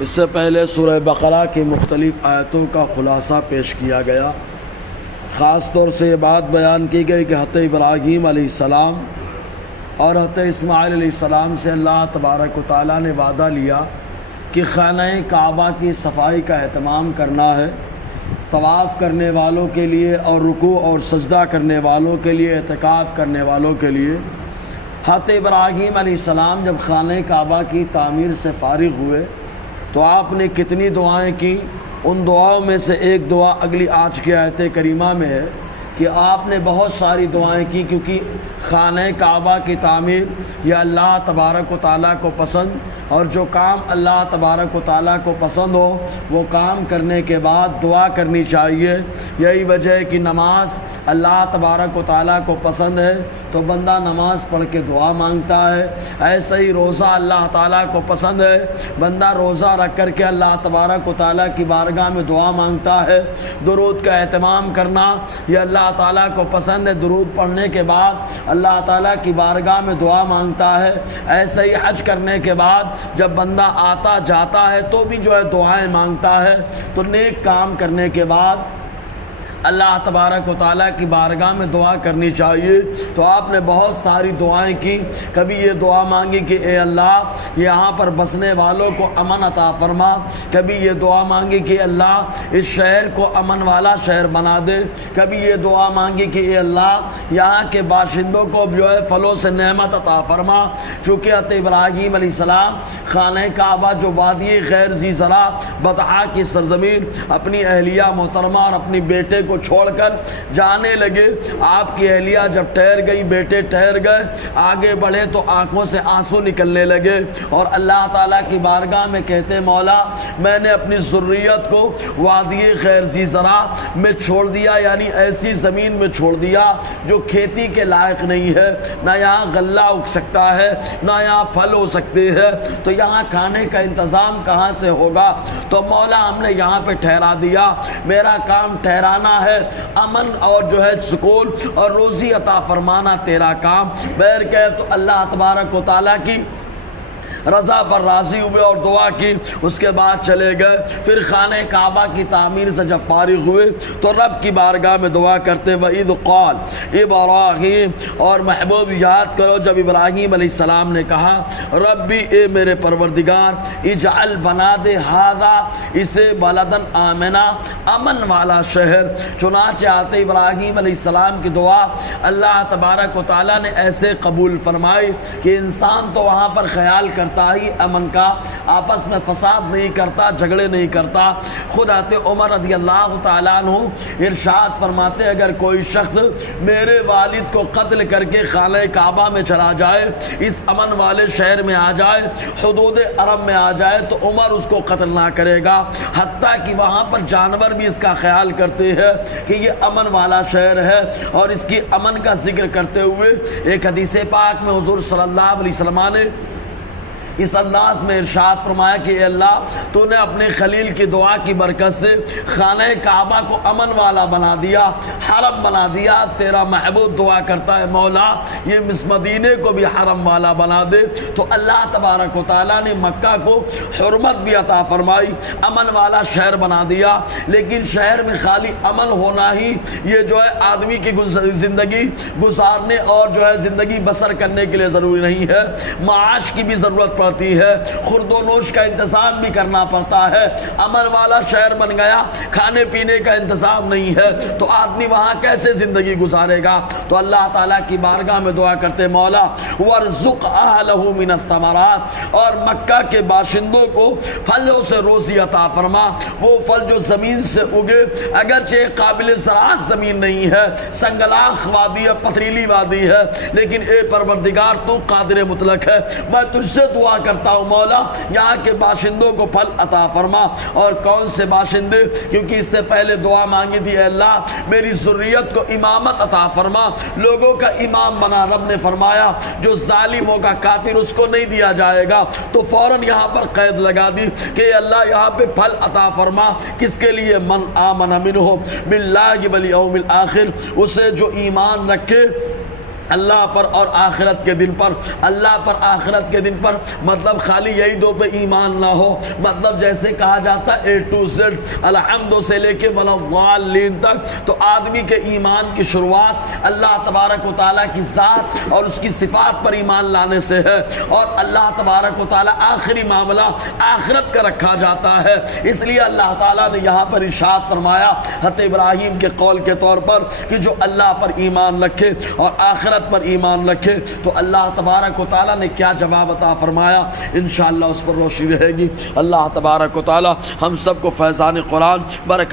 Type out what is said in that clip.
اس سے پہلے سورہ بقرہ کی مختلف آیتوں کا خلاصہ پیش کیا گیا۔ خاص طور سے یہ بات بیان کی گئی کہ حضرت ابراہیم علیہ السلام اور حضرت اسماعیل علیہ السلام سے اللہ تبارک و تعالیٰ نے وعدہ لیا کہ خانہ کعبہ کی صفائی کا اہتمام کرنا ہے، طواف کرنے والوں کے لیے اور رکوع اور سجدہ کرنے والوں کے لیے، اعتکاف کرنے والوں کے لیے۔ حضرت ابراہیم علیہ السلام جب خانہ کعبہ کی تعمیر سے فارغ ہوئے تو آپ نے کتنی دعائیں کی۔ ان دعاؤں میں سے ایک دعا اگلی آج کی آیت کریمہ میں ہے کہ آپ نے بہت ساری دعائیں کی، کیونکہ خانہ کعبہ کی تعمیر یہ اللہ تبارک و تعالیٰ کو پسند، اور جو کام اللہ تبارک و تعالیٰ کو پسند ہو وہ کام کرنے کے بعد دعا کرنی چاہیے۔ یہی وجہ ہے کہ نماز اللہ تبارک و تعالیٰ کو پسند ہے تو بندہ نماز پڑھ کے دعا مانگتا ہے۔ ایسے ہی روزہ اللہ تعالیٰ کو پسند ہے، بندہ روزہ رکھ کر کے اللہ تبارک و تعالیٰ کی بارگاہ میں دعا مانگتا ہے۔ درود کا اہتمام کرنا یہ اللہ تعالیٰ کو پسند ہے، درود پڑھنے کے بعد اللہ تعالیٰ کی بارگاہ میں دعا مانگتا ہے۔ ایسے ہی حج کرنے کے بعد جب بندہ آتا جاتا ہے تو بھی جو ہے دعائیں مانگتا ہے۔ تو نیک کام کرنے کے بعد اللہ تبارک و تعالیٰ کی بارگاہ میں دعا کرنی چاہیے۔ تو آپ نے بہت ساری دعائیں کی، کبھی یہ دعا مانگی کہ اے اللہ یہاں پر بسنے والوں کو امن عطا فرما، کبھی یہ دعا مانگی کہ اللہ اس شہر کو امن والا شہر بنا دے، کبھی یہ دعا مانگی کہ اے اللہ یہاں کے باشندوں کو جو ہے پھلوں سے نعمت عطا فرما۔ چونکہ حضرت ابراہیم علیہ السلام خانہ کعبہ جو وادی غیر ذی زرع بطحا کی سرزمین اپنی اہلیہ محترمہ اور اپنی بیٹے کو چھوڑ کر جانے لگے۔ آپ کی اہلیہ جب ٹھہر گئی، بیٹے ٹھہر گئے، آگے بڑھے تو آنکھوں سے آنسو نکلنے لگے اور اللہ تعالیٰ کی بارگاہ میں کہتے مولا میں نے اپنی ذریت کو وادی غیر ذی زرع میں چھوڑ دیا، یعنی ایسی زمین میں چھوڑ دیا جو کھیتی کے لائق نہیں ہے، نہ یہاں غلہ اگ سکتا ہے نہ یہاں پھل ہو سکتے ہیں، تو یہاں کھانے کا انتظام کہاں سے ہوگا؟ تو مولا ہم نے یہاں پہ ٹھہرا دیا، میرا کام ٹھہرانا ہے، امن اور جو ہے سکون اور روزی عطا فرمانا تیرا کام۔ بہر کہ تو اللہ تبارک و تعالیٰ کی رضا پر راضی ہوئے اور دعا کی، اس کے بعد چلے گئے۔ پھر خانہ کعبہ کی تعمیر سے جب فارغ ہوئے تو رب کی بارگاہ میں دعا کرتے وَإِذْ قَالَ ابراہیم، اور محبوب یاد کرو جب ابراہیم علیہ السلام نے کہا ربی اے میرے پروردگار اجعل بنا دے ہذا اسے بلدن آمنا امن والا شہر۔ چنانچہ آتے ابراہیم علیہ السلام کی دعا اللہ تبارک و تعالیٰ نے ایسے قبول فرمائی کہ انسان تو وہاں پر خیال کرتا ہی امن کا، آپس میں فساد نہیں کرتا، جھگڑے نہیں کرتا۔ خود حضرت عمر رضی اللہ تعالیٰ عنہ ارشاد فرماتے اگر کوئی شخص میرے والد کو قتل کر کے خانہ کعبہ میں چلا جائے، اس امن والے شہر میں آ جائے، حدود حرم میں آ جائے، تو عمر اس کو قتل نہ کرے گا، حتیٰ کہ وہاں پر جانور بھی اس کا خیال کرتے ہیں کہ یہ امن والا شہر ہے۔ اور اس کی امن کا ذکر کرتے ہوئے ایک حدیث پاک میں حضور صلی اللہ علیہ وسلم نے اس انداز میں ارشاد فرمایا کہ اے اللہ تو نے اپنے خلیل کی دعا کی برکت سے خانہ کعبہ کو امن والا بنا دیا، حرم بنا دیا۔ تیرا محبوب دعا کرتا ہے مولا یہ مدینے کو بھی حرم والا بنا دے۔ تو اللہ تبارک و تعالیٰ نے مکہ کو حرمت بھی عطا فرمائی، امن والا شہر بنا دیا۔ لیکن شہر میں خالی امن ہونا ہی یہ جو ہے آدمی کی زندگی گزارنے اور جو ہے زندگی بسر کرنے کے لیے ضروری نہیں ہے، معاش کی بھی ضرورت پڑتی ہے، خورد و نوش کا انتظام بھی کرنا پڑتا ہے۔ امن والا شہر بن گیا، کھانے پینے کا انتظام نہیں ہے تو آدمی وہاں کیسے زندگی گزارے گا؟ تو اللہ تعالیٰ کی بارگاہ میں دعا کرتے مولا وارزق اہلہ من الثمرات، اور مکہ کے باشندوں کو پھلوں سے روزی عطا فرما۔ وہ پھل جو زمین سے اگے، اگرچہ قابل زراعت زمین نہیں ہے، سنگلاخ وادی ہے، پتھریلی وادی ہے، لیکن اے پروردگار تو قادر مطلق ہے، میں تجھ سے دعا کرتا ہوں مولا یہاں کے باشندوں کو پھل عطا فرما۔ اور کون سے باشندے؟ کیونکہ اس سے پہلے دعا مانگی تھی اے اللہ میری ذریت کو امامت عطا فرما، لوگوں کا امام بنا۔ رب نے فرمایا جو ظالم ہوگا کافر اس کو نہیں دیا جائے گا، تو فوراً یہاں پر قید لگا دی کہ اے اللہ یہاں پہ پھل عطا فرما۔ کس کے لیے؟ من آمن منہم باللہ والیوم الآخر، اسے جو ایمان رکھے اللہ پر اور آخرت کے دن پر، اللہ پر آخرت کے دن پر مطلب خالی یہی دو پہ ایمان نہ ہو، مطلب جیسے کہا جاتا ہے اے ٹو زیڈ الحمد سے لے کے ولا تک، تو آدمی کے ایمان کی شروعات اللہ تبارک و تعالیٰ کی ذات اور اس کی صفات پر ایمان لانے سے ہے، اور اللہ تبارک و تعالیٰ آخری معاملہ آخرت کا رکھا جاتا ہے۔ اس لیے اللہ تعالیٰ نے یہاں پر ارشاد فرمایا حضرت ابراہیم کے قول کے طور پر کہ جو اللہ پر ایمان رکھے اور آخرت پر ایمان رکھے تو اللہ تبارک و تعالیٰ نے کیا جواب عطا فرمایا، انشاءاللہ اس پر روشنی رہے گی۔ اللہ تبارک و تعالیٰ ہم سب کو فیضان قرآن برکت